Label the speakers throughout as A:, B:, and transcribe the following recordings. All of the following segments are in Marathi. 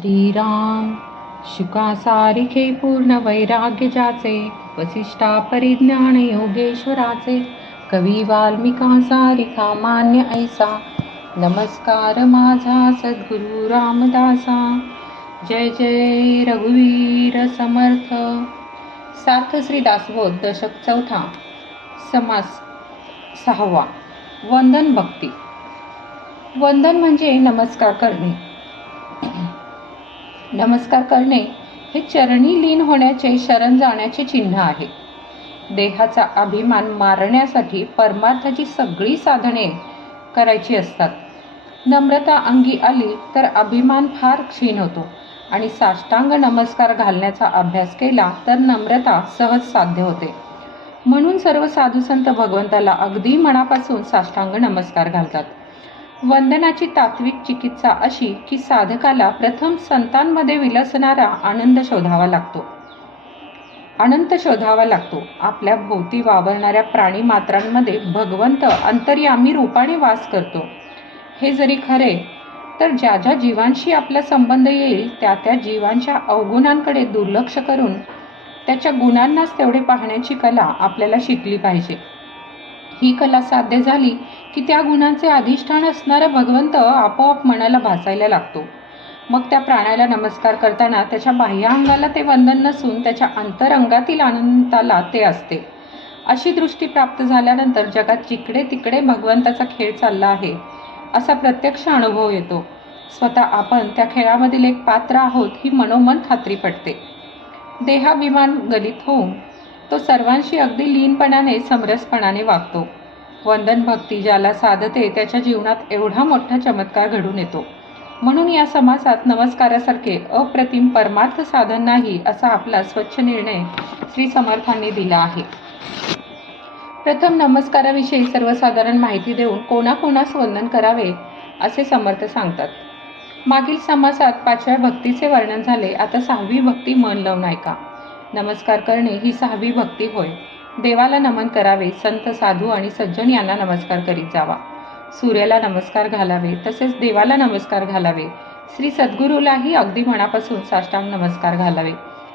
A: श्रीराम। शुकासारिखे पूर्ण वैराग्य ज्याचे वसिष्ठा परिज्ञान योगेश्वराचे कवी वाल्मिका सारिखा मान्य ऐसा। नमस्कार माझा सद्गुरु रामदासा। जय जय रघुवीर समर्थ। सार्थ श्री दासबोध दशक चौथा समास सहावा वंदन भक्ती। वंदन म्हणजे नमस्कार करणे। नमस्कार करणे हे चरणी लीन होण्याचे शरण जाण्याचे चिन्ह आहे. देहाचा अभिमान मारण्यासाठी परमार्थाची सगळी साधने करायची असतात. नम्रता अंगी आली तर अभिमान फार क्षीण होतो आणि साष्टांग नमस्कार घालण्याचा अभ्यास केला तर नम्रता सहज साध्य होते. म्हणून सर्व साधुसंत भगवंताला अगदी मनापासून साष्टांग नमस्कार घालतात. वंदनाची तात्विक चिकित्सा अशी की साधकाला प्रथम संतांमध्ये विलसणारा आनंद शोधावा लागतो. अनंत शोधावा लागतो. आपल्या भोवती वावरणाऱ्या प्राणी मात्रांमध्ये भगवंत अंतर्यामी रूपाने वास करतो. हे जरी खरे तर ज्या ज्या जीवांशी आपला संबंध येईल त्या त्या जीवांच्या अवगुणांकडे दुर्लक्ष करून त्याच्या गुणांनाच तेवढे पाहण्याची कला आपल्याला शिकली पाहिजे. ही कला साध्य झाली की त्या गुणांचे अधिष्ठान असणारा भगवंत आपोआप मनाला भासायला लागतो. मग त्या प्राण्याला नमस्कार करताना त्याच्या बाह्य अंगाला ते वंदन नसून त्याच्या अंतरंगातील आनंदाला ते असते. अशी दृष्टी प्राप्त झाल्यानंतर जगात जिकडे तिकडे भगवंताचा खेळ चालला आहे असा प्रत्यक्ष अनुभव येतो. स्वतः आपण त्या खेळामधील एक पात्र आहोत ही मनोमन खात्री पडते. देहाभिमान गलित होऊन तो सर्वांशी अगदी लीनपणाने समरसपणाने वागतो. वंदन भक्ती ज्याला साधते त्याच्या जीवनात एवढा मोठा चमत्कार घडून येतो. म्हणून या समासात नमस्कारासारखे अप्रतिम परमार्थ साधन नाही असा आपला स्वच्छ निर्णय श्री समर्थांनी दिला आहे. प्रथम नमस्काराविषयी सर्वसाधारण माहिती देऊन कोणाकोणास वंदन करावे असे समर्थ सांगतात. मागील समासात पाचव्या भक्तीचे वर्णन झाले आता सहावी भक्ती मन लावून ऐका. नमस्कार करणे ही सहावी भक्ती होय. देवाला नमन करावे संत साधू आणि सज्जन यांना नमस्कार करीत जावा. सूर्याला नमस्कार घालावे तसेच देवाला नमस्कार घालावे. श्री सद्गुरूलाही अगदी मनापासून साष्टांग नमस्कार घालावे.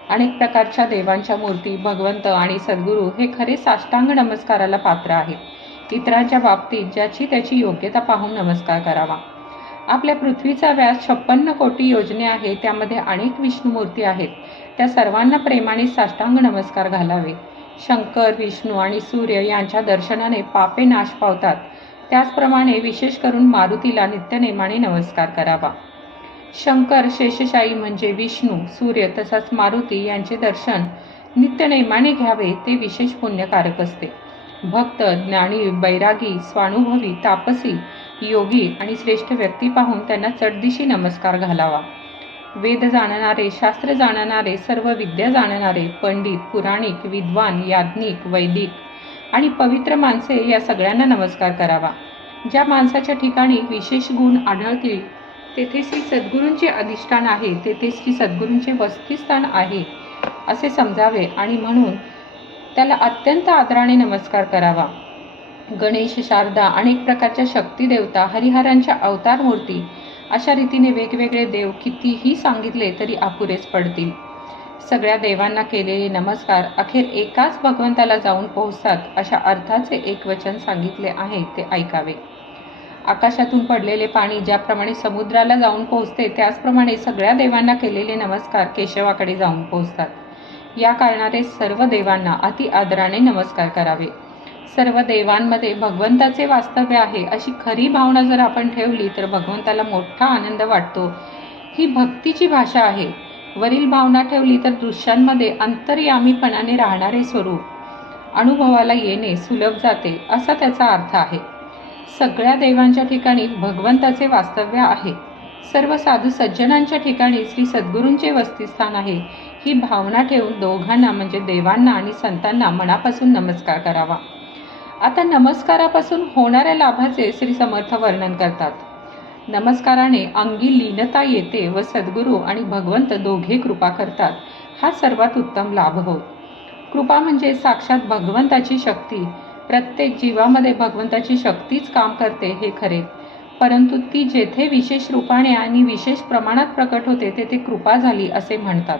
A: अनेक प्रकारच्या देवांच्या मूर्ती भगवंत आणि सद्गुरू हे खरे साष्टांग नमस्काराला पात्र आहेत. इतरांच्या बाबतीत ज्याची त्याची योग्यता पाहून नमस्कार करावा. आपल्या पृथ्वीचा व्यास छप्पन्न कोटी योजने आहे त्यामध्ये अनेक विष्णुमूर्ती आहेत. त्या सर्वांना प्रेमाने साष्टांग नमस्कार घालावे. शंकर विष्णू आणि सूर्य यांच्या दर्शनाने पापे नाश पावतात. त्याचप्रमाणे विशेष करून मारुतीला नित्यनेमाने नमस्कार करावा. शंकर शेषशाही म्हणजे विष्णू सूर्य तसाच मारुती यांचे दर्शन नित्यनेमाने घ्यावे ते विशेष पुण्यकारक असते. भक्त ज्ञानी बैरागी स्वानुभवी तापसी योगी आणि श्रेष्ठ व्यक्ती पाहून त्यांना चढदिशी नमस्कार घालावा. वेद जाणणारे शास्त्र जाणणारे सर्व विद्या जाणणारे पंडित पुराणिक विद्वान याज्ञिक वैदिक आणि पवित्र माणसे या सगळ्यांना नमस्कार करावा. ज्या माणसाच्या ठिकाणी विशेष गुण आढळतील तेथे श्री सद्गुरूंचे अधिष्ठान आहे तेथे श्री सद्गुरूंचे वस्तीस्थान आहे असे समजावे आणि म्हणून त्याला अत्यंत आदराने नमस्कार करावा. गणेश शारदा अनेक प्रकारच्या शक्ती देवता हरिहरांच्या अवतार मूर्ती अशा रीतीने वेगवेगळे देव कितीही सांगितले तरी अपुरेच पडतील. सगळ्या देवांना केलेले नमस्कार अखेर एकाच भगवंताला जाऊन पोहोचतात अशा अर्थाचे एक वचन सांगितले आहे ते ऐकावे. आकाशातून पडलेले पाणी ज्याप्रमाणे समुद्राला जाऊन पोहोचते त्याचप्रमाणे सगळ्या देवांना केलेले नमस्कार केशवाकडे जाऊन पोहोचतात. या कारणाने सर्व देवांना अति आदराने नमस्कार करावे. सर्व देवांमध्ये भगवंताचे वास्तव्य आहे अशी खरी भावना जर आपण ठेवली तर भगवंताला मोठा आनंद वाटतो. ही भक्तीची भाषा आहे. वरील भावना ठेवली तर दृश्यांमध्ये अंतर्यामीपणाने राहणारे स्वरूप अनुभवाला येणे सुलभ जाते असा त्याचा अर्थ आहे. सगळ्या देवांच्या ठिकाणी भगवंताचे वास्तव्य आहे. सर्व साधू सज्जनांच्या ठिकाणी श्री सद्गुरूंचे वस्तीस्थान आहे. ही भावना ठेवून दोघांना म्हणजे देवांना आणि संतांना मनापासून नमस्कार करावा. आता नमस्कारापासून होणाऱ्या लाभाचे श्री समर्थ वर्णन करतात. नमस्काराने अंगी लीनता येते व सद्गुरू आणि भगवंत दोघे कृपा करतात. हा सर्वात उत्तम लाभ हो. कृपा म्हणजे साक्षात भगवंताची शक्ती. प्रत्येक जीवामध्ये भगवंताची शक्तीच काम करते हे खरे. परंतु ती जेथे विशेष रूपाने आणि विशेष प्रमाणात प्रकट होते तेथे कृपा झाली असे म्हणतात.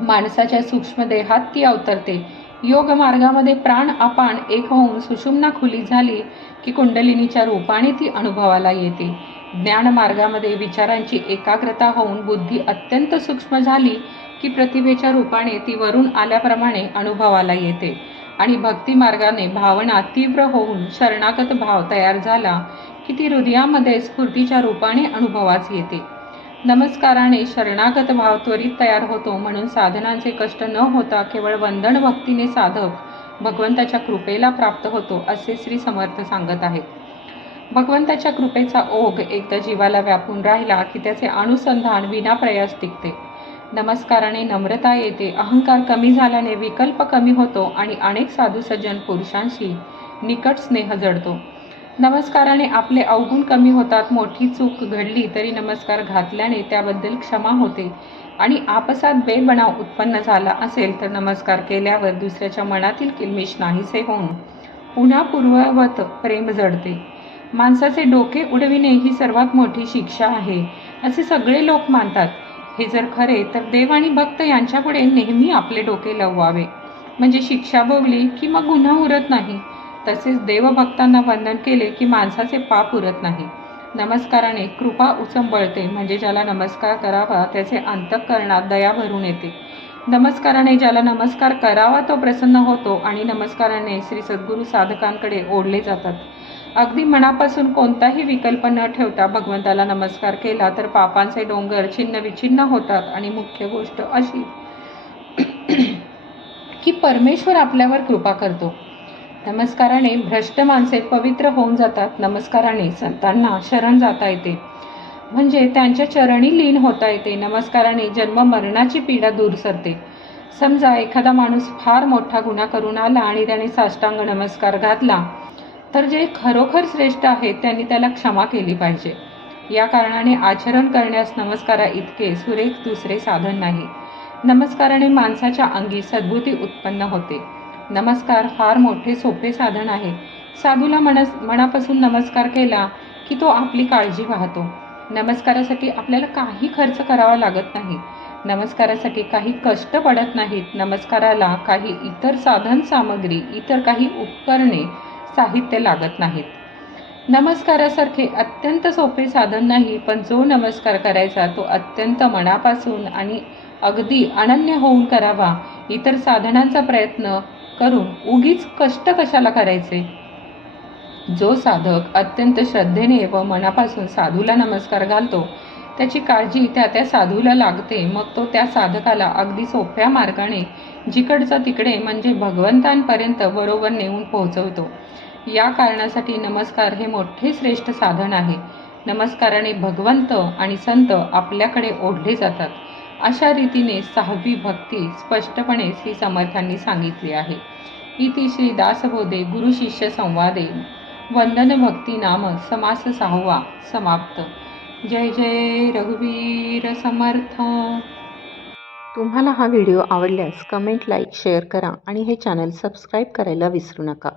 A: माणसाच्या सूक्ष्म देहात ती अवतरते. योग मार्गामध्ये प्राण अपान एक होऊन सुषुम्ना खुली झाली की कुंडलिनीच्या रूपाने ती अनुभवाला येते. ज्ञान मार्गामध्ये विचारांची एकाग्रता होऊन बुद्धी अत्यंत सूक्ष्म झाली की प्रतिभेच्या रूपाने ती वरून आल्याप्रमाणे अनुभवाला येते. आणि भक्ती मार्गाने भावना तीव्र होऊन शरणागत भाव तयार झाला की ती हृदयामध्ये स्फूर्तीच्या रूपाने अनुभवास येते. नमस्काराने शरणागत भाव त्वरित तयार होतो म्हणून साधनांचे कष्ट न होता केवळ वंदन भक्तीने साधक भगवंताच्या कृपेला प्राप्त होतो असे श्री समर्थ सांगत आहेत. भगवंताच्या कृपेचा ओघ एकदा जीवाला व्यापून राहिला की त्याचे अनुसंधान विनाप्रयास टिकते. नमस्काराने नम्रता येते अहंकार कमी झाल्याने विकल्प कमी होतो आणि अनेक साधू सज्जन पुरुषांशी निकट स्नेह जडतो. नमस्काराने आपले अवगुण कमी होतात मोठी चूक घडली तरी नमस्कार घातल्याने त्याबद्दल क्षमा होते. आणि आपसात बेबनाव उत्पन्न झाला असेल तर नमस्कार केल्यावर दुसऱ्याच्या मनातील किलमिश नाहीसे होऊन पुन्हा पूर्ववत प्रेम जडते. माणसाचे डोके उडविणे ही सर्वात मोठी शिक्षा आहे असे सगळे लोक मानतात. हे जर खरे तर देव आणि भक्त यांच्यापुढे नेहमी आपले डोके लववावे. म्हणजे शिक्षा भोगली की मग गुन्हा उरत नाही. तसेच देवभक्तांना वंदन केले की माणसाचे पाप उरत नाही. नमस्काराने कृपा उचंबळते म्हणजे ज्याला नमस्कार करावा त्याचे अंतःकरणात दया भरून येते. नमस्काराने ज्याला नमस्कार करावा तो प्रसन्न होतो आणि नमस्काराने श्री सद्गुरू साधकांकडे ओढले जातात. अगदी मनापासून कोणताही विकल्प न ठेवता भगवंताला नमस्कार केला तर पापांचे डोंगर छिन्न विछिन्न होतात आणि मुख्य गोष्ट अशी की परमेश्वर आपल्यावर कृपा करतो. नमस्काराने भ्रष्ट माणसे पवित्र होऊन जातात. नमस्काराने संतांना शरण जाता येते. म्हणजे त्यांच्या चरणी लीन होता येते. नमस्काराने जन्म मरणाची पीडा दूर सरते. समजा एखादा माणूस फार मोठा गुन्हा करून आला आणि त्याने साष्टांग नमस्कार घातला तर जे खरोखर श्रेष्ठ आहेत त्यांनी त्याला क्षमा केली पाहिजे. या कारणाने आचरण करण्यास नमस्कारा इतके सुरेख दुसरे साधन नाही. नमस्काराने माणसाच्या अंगी सद्बुती उत्पन्न होते. नमस्कार फार मोठे सोपे साधन आहे. साधूला मनस मनापासून नमस्कार केला की तो आपली काळजी वाहतो. नमस्कारासाठी आपल्याला काही खर्च करावा लागत नाही. नमस्कारासाठी काही कष्ट पडत नाहीत. नमस्काराला काही इतर साधन सामग्री इतर काही उपकरणे साहित्य लागत नाहीत. नमस्कारासारखे अत्यंत सोपे साधन नाही पण जो नमस्कार करायचा तो अत्यंत मनापासून आणि अगदी अनन्य होऊन करावा. इतर साधनांचा प्रयत्न करून उगीच कष्ट कशाला करायचे? जो साधक अत्यंत श्रद्धेने व मनापासून साधूला नमस्कार घालतो त्याची काळजी त्या त्या साधूला लागते. मग तो त्या साधकाला अगदी सोप्या मार्गाने जिकडचा तिकडे म्हणजे भगवंतांपर्यंत बरोबर नेऊन पोहोचवतो. या कारणासाठी नमस्कार हे मोठे श्रेष्ठ साधन आहे. नमस्काराने भगवंत आणि संत आपल्याकडे ओढले जातात. अशा रीतीने सहावी भक्ती स्पष्टपणे श्री समर्थांनी सांगितली आहे. इति श्री दासबोधे गुरु शिष्य संवादे. वंदन भक्ती नाम समास सहावा समाप्त. जय जय रघुवीर समर्थ. तुम्हाला हा व्हिडिओ आवडल्यास कमेंट लाईक शेअर करा आणि हे चॅनल सबस्क्राईब करायला विसरू नका.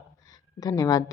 A: धन्यवाद.